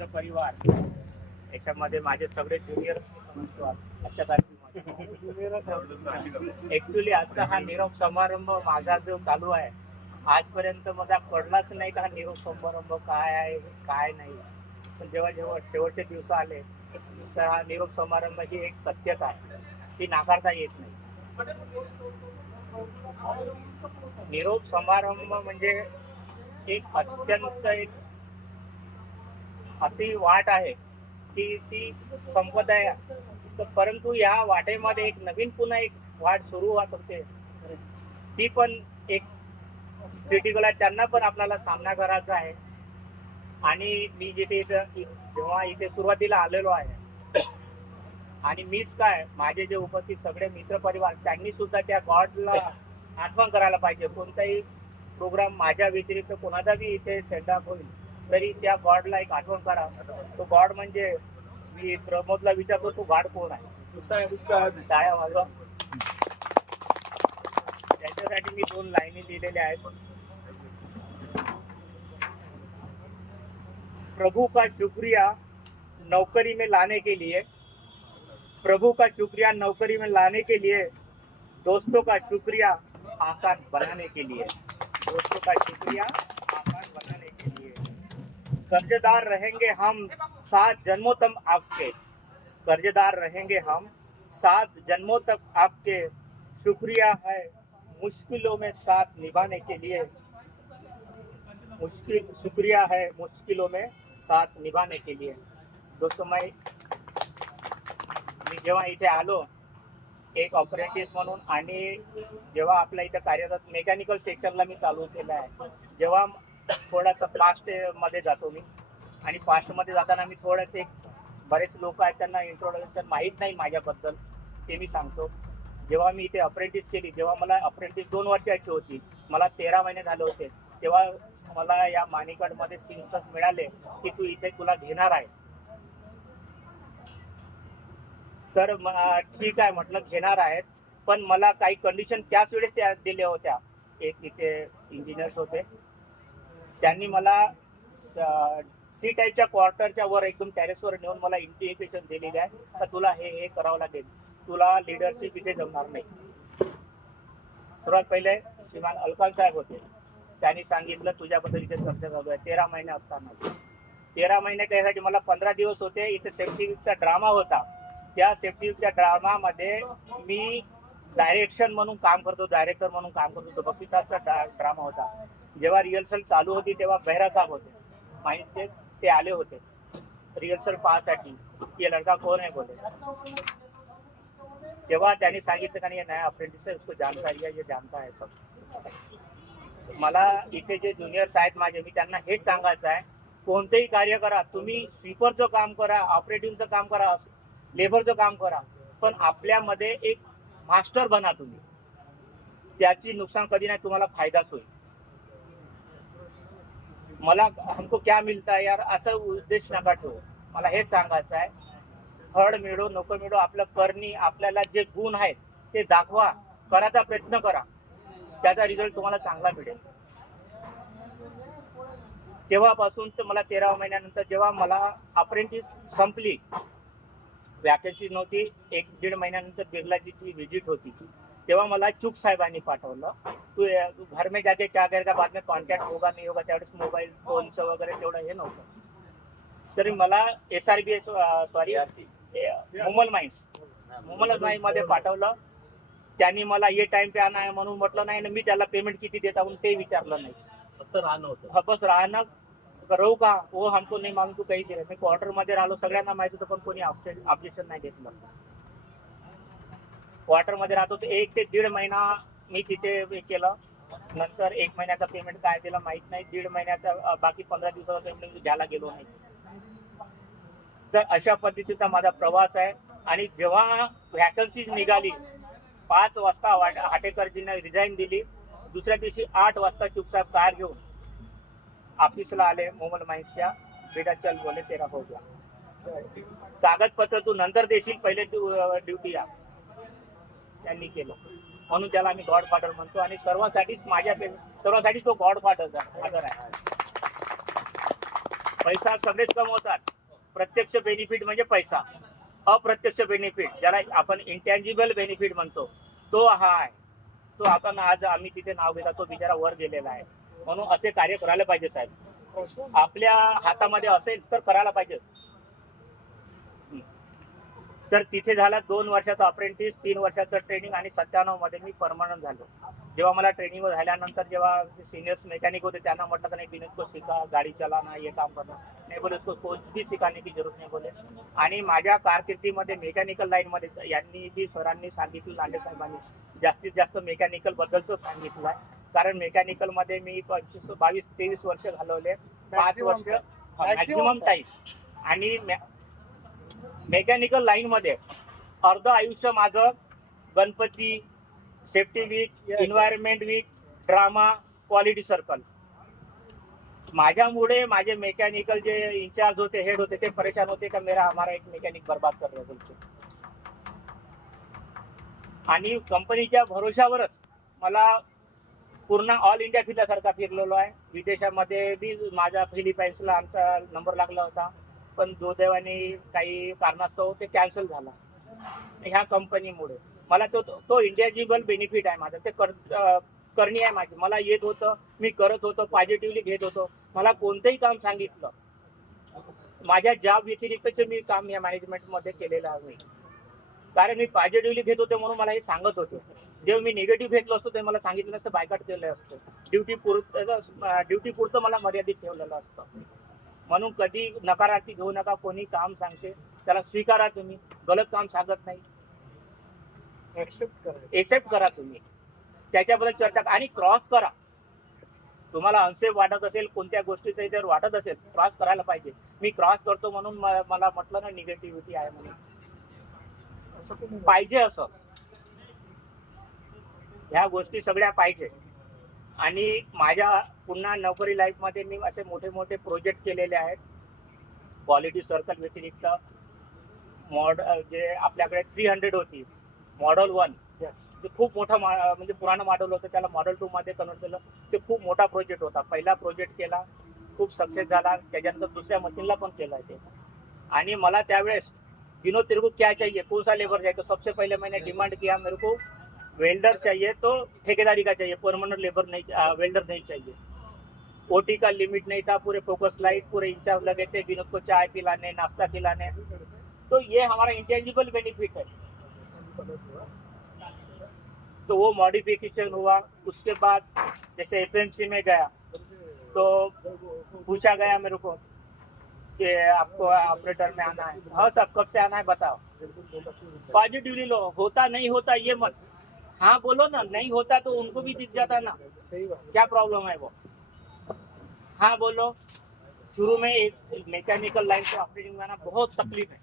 मित्र परिवार याच्यामध्ये माझे सगळे ज्युनियर समजतो आजच्या तारखेमध्ये. ऍक्च्युली आजचा हा निरोप समारंभ माझा जो चालू आहे आजपर्यंत मला कळलाच नाही का हा निरोप समारंभ काय आहे काय नाही. पण जेव्हा जेव्हा शेवटचे दिवस आले तर हा निरोप समारंभ ही एक सत्यता आहे, ती नाकारता येत नाही. निरोप समारंभ म्हणजे एक अत्यंत एक अशी वाट आहे की ती संपत आहे, परंतु या वाटेमध्ये एक नवीन पुन्हा एक वाट सुरू होते. ती पण एक क्रिटिकल आहे, त्यांना पण आपल्याला सामना करायचा आहे. आणि मी जिथे जेव्हा इथे सुरुवातीला आलेलो आहे आणि मीच काय माझे जे उपस्थित सगळे मित्र परिवार त्यांनी सुद्धा त्या गॉडला आठवण करायला पाहिजे. कोणताही प्रोग्राम माझ्या व्यतिरिक्त कोणाचा बी इथे सेटअप होईल तरी त्या गॉडला एक आठवण करा. तो गॉड म्हणजे मी प्रमोदला विचारतो तो गॉड कोण आहे. टाळ्या वाजवा. त्याच्यासाठी मी 2 लाईनी लिहिलेल्या आहेत. प्रभु का शुक्रिया नौकरी में लाने के लिए, प्रभु का शुक्रिया नौकरी में लाने के लिए, दोस्तों का शुक्रिया आसान बनाने के लिए, दोस्तों का शुक्रिया आसान बनाने के लिए। कर्जदार रहेंगे हम 7 जन्मों तक आपके, कर्जदार रहेंगे हम 7 जन्मों तक आपके, शुक्रिया है मुश्किलों में साथ निभाने के लिए, शुक्रिया है मुश्किलों में साथ निभाने के लिए। दोस्तों मी जेव्हा इथे आलो एक ऑपरेटिव्ह म्हणून आणि जेव्हा आपल्या इथे कार्यरत मेकॅनिकल सेक्शनला मी चालू केलं आहे, जेव्हा थोडासा फास्ट मध्ये जातो मी आणि फास्टमध्ये जाताना मी थोडेसे बरेच लोक आहेत त्यांना इंट्रोडक्शन माहीत नाही माझ्याबद्दल, ते मी सांगतो. जेव्हा मी इथे अप्रेंटिस केली, जेव्हा मला अप्रेंटिस 2 वर्षाची होती, मला 13 महिने झाले होते, तेव्हा मला या माणिकडमध्ये सिन्सस मिळाले की तू इथे तुला घेणार आहे. तर ठीक आहे म्हटलं घेणार आहेत, पण मला काही कंडिशन त्याच वेळेस त्या दिल्या होत्या. एक इथे इंजिनियर्स होते, त्यांनी मला सी टाईपच्या क्वार्टरच्या वर एकदम टेरेसवर नेऊन मला इंडिकेशन दिलेली आहे तर तुला हे करावं लागेल, तुला लिडरशिप इथे जमणार नाही. सर्वात पहिले श्रीमान अलकान साहेब होते, त्यांनी सांगितलं तुझ्याबद्दल इथे चर्चा चालू आहे. 13 महिने असताना 13 महिने त्यासाठी मला 15 दिवस होते. इथे सेफ्टी वीकचा ड्रामा होता, त्या सेफ्टी वीकच्या ड्रामामध्ये मी डायरेक्शन म्हणून काम करतो, डायरेक्टर म्हणून काम करत होतो. बक्षीसाचा ड्रामा होता. जेव्हा रिहर्सल चालू होती तेव्हा बेहरा साहेब होते माइंडचे, ते आले होते रिहर्सल पाहण्यासाठी. ये लड़का कौन है बोले, तेव्हा त्यांनी सांगितलं का नाही नया अप्रेंटिस है उसको जानकारी है, ये जानता है सब. मला इथे जे ज्युनियर्स आहेत माझे, मी त्यांना हेच सांगायचं आहे, कोणतेही कार्य करा, तुम्ही स्वीपरचं काम करा, ऑपरेटिव्हचं काम करा, लेबरचं काम करा, पण आपल्यामध्ये एक मास्टर बना तुम्ही. त्याची नुकसान कधी नाही, तुम्हाला फायदाच होईल. मला हमको क्या मिळता है यार असं उद्देश नका ठेवू. मला हेच सांगायचं आहे, फळ मिळो नको मिळो, आपलं करणी आपल्याला जे गुण आहेत ते दाखवा, करायचा प्रयत्न करा, त्याचा रिझल्ट तुम्हाला चांगला मिळेल. तेव्हापासून तर मला 13 महिन्यानंतर जेव्हा मला अप्रेंटिस संपली, वॅकन्सी नव्हती, 1-1.5 महिन्यानंतर बिर्लाची व्हिजिट होती, तेव्हा मला चूक साहेबांनी पाठवलं, तू घर में जाके क्या करेगा, बाद में कॉन्टॅक्ट होगा नाही होगा. त्यावेळेस मोबाईल फोनचं वगैरे तेवढं हे नव्हतं. तरी मला SRBS सॉरी मुमल माइन्स मध्ये पाठवलं. त्यांनी मला ये टाइम पे आना आहे म्हणून म्हटलं नाही, मी त्याला पेमेंट किती देता म्हणून ते विचारलं नाही, फक्त राहणं होतं. बस राहणं राहू का वो हमको नाही मालूम, तू काही दिलं. मी क्वार्टर मध्ये राहिलो, सगळ्यांना माहित होतं, पण कोणी ऑब्जेक्शन नाही घेतलं. क्वार्टर मध्ये राहतो 1 ते 1.5 महिना मी तिथे केलं. नंतर 1 महिन्याचा पेमेंट काय दिला माहित नाही, 1.5 महिन्याचा बाकी 15 दिवसाचा पेमेंट घ्यायला गेलो नाही. तर अशा पद्धतीचा माझा प्रवास आहे. आणि जेव्हा वॅकन्सीज निघाली, 5 वाजता हाटेकरजींना रिझाईन दिली, दुसऱ्या दिवशी 8 वाजता चुपचाप कार घेऊन ऑफिसला आले मोमल माइन्सच्या. बेटा चल बोले तेरा हो गया, कागदपत्र तू नंतर देशील, पहिले ड्युटी या. त्यांनी केलं, म्हणून त्याला आम्ही गॉडफादर म्हणतो. आणि सर्वांसाठीच सर्वांसाठी तो गॉडफादर आहे. पैसा सगळेच कमवतात, प्रत्यक्ष बेनिफिट म्हणजे पैसा. अप्रत्यक्ष बेनिफिट ज्याला आपण इंटँजिबल बेनिफिट म्हणतो तो हा आहे. तो आपण आज आम्ही तिथे नाव घेता तो बिचारा वर गेलेला आहे. म्हणून असे कार्य करायला पाहिजे साहेब. आपल्या हातामध्ये असेल तर करायला पाहिजे. तर तिथे झाला 2 वर्षाचा अप्रेंटिस, 3 वर्षाचं ट्रेनिंग आणि 97 मध्ये मी परमनंट झालो. जेव्हा मला ट्रेनिंग झाल्यानंतर जेव्हा सिनियर्स मेकॅनिक होते त्यांना म्हटलं की नाही बिनेट को सिखा, गाडी चलाना, ये काम करना. नाही बोले उसको कुछ भी सिखाने की जरूरत नाही बोले. आणि माझ्या कारकिर्दीमध्ये मेकॅनिकल लाईनमध्ये यांनी बी सरांनी सांगितलं, लांडे साहेबांनी जास्तीत जास्त मेकॅनिकल बद्दलच सांगितलं आहे. कारण मेकॅनिकल मध्ये मी 22-23 वर्ष घालवले, 5 वर्ष मॅक्झिमम टाईम. आणि मेकॅनिकल लाईन मध्ये अर्ध आयुष्य माझं Ganpati, safety week, environment week, drama, quality circle. माझ्यामुळे माझे मेकॅनिकल जे इंचार्ज होते, हेड होते, ते परेशान होते का हमारा एक मेकॅनिक बर्बाद कर रहे बोलते. आणि कंपनीच्या भरोशावरच मला पूर्ण ऑल इंडिया फिरल्यासारखा फिरलेलो आहे. विदेशामध्ये बी माझा फिलिपाईन्सला आमचा नंबर लागला होता, पण दुर्दैवाने काही कारणास्तव ते कॅन्सल झाला. ह्या कंपनीमुळे मला तो इंटँजिबल बेनिफिट आहे माझा, ते करणी आहे माझी. मला येत होतं, मी करत होतो, पॉझिटिव्हली घेत होतो. मला कोणतंही काम सांगितलं, माझ्या जॉब व्यतिरिक्तचे मी काम या मॅनेजमेंटमध्ये केलेलं आहे. कारण मी पॉझिटिव्हली घेत होते म्हणून मला हे सांगत होते. जेव्हा मी निगेटिव्ह घेतलो असतो ते मला सांगितलं नसतं, बायकाट केलं असतं. ड्युटी पुरतं मला मर्यादित ठेवलेलं असतं. म्हणून कधी नकारार्थी घेऊ नका. कोणी काम सांगते त्याला स्वीकारा. तुम्ही गलत काम सांगत नाही, एक्सेप्ट करा. तुम्ही त्याच्याबद्दल चर्चा आणि क्रॉस करा. तुम्हाला अनसेफ वाटत असेल, कोणत्या गोष्टीचं जर वाटत असेल, क्रॉस करायला पाहिजे. मी क्रॉस करतो म्हणून मला म्हटलं ना निगेटिव्हिटी आहे म्हणून. असं पाहिजे, असं ह्या गोष्टी सगळ्या पाहिजे. आणि माझ्या पुन्हा नोकरी लाईफमध्ये मी असे मोठे मोठे प्रोजेक्ट केलेले आहेत. क्वालिटी सर्कल व्यतिरिक्त जे आपल्याकडे 300 होती मॉडेल 1, ते खूप मोठा म्हणजे पुराणं मॉडेल होतं, त्याला मॉडेल 2 मध्ये कन्वर्ट केलं. ते खूप मोठा प्रोजेक्ट होता. पहिला प्रोजेक्ट केला, खूप सक्सेस झाला. त्याच्यानंतर दुसऱ्या मशीनला पण केला ते. आणि मला त्यावेळेस विनोद तेरे को क्या चाहिए, कौन सा लेबर चाहिए, तो सबसे पहले मैंने डिमांड किया मेरे को वेल्डर चाहिए, तो ठेकेदारी का चाहिए, परमानेंट लेबर नहीं, वेल्डर नहीं चाहिए. ओटी का लिमिट नहीं था, पूरे फोकस लाइट, पूरे इंचार्ज लगे थे विनोद को चाय पिलाने, नाश्ता खिलाने. तो ये हमारा इंटेंजिबल बेनिफिट है. तो वो मॉडिफिकेशन हुआ. उसके बाद जैसे एफएमसी में गया तो पूछा गया मेरे को कि आपको ऑपरेटर में आना है. हाँ साहब, कब से आना है बताओ. Positively low. होता नहीं होता ये मत, हाँ बोलो ना. नहीं होता तो उनको भी दिख जाता ना, क्या प्रॉब्लम है वो. हाँ बोलो. शुरू में एक मैकेनिकल लाइन से ऑपरेटिंग में आना बहुत तकलीफ है.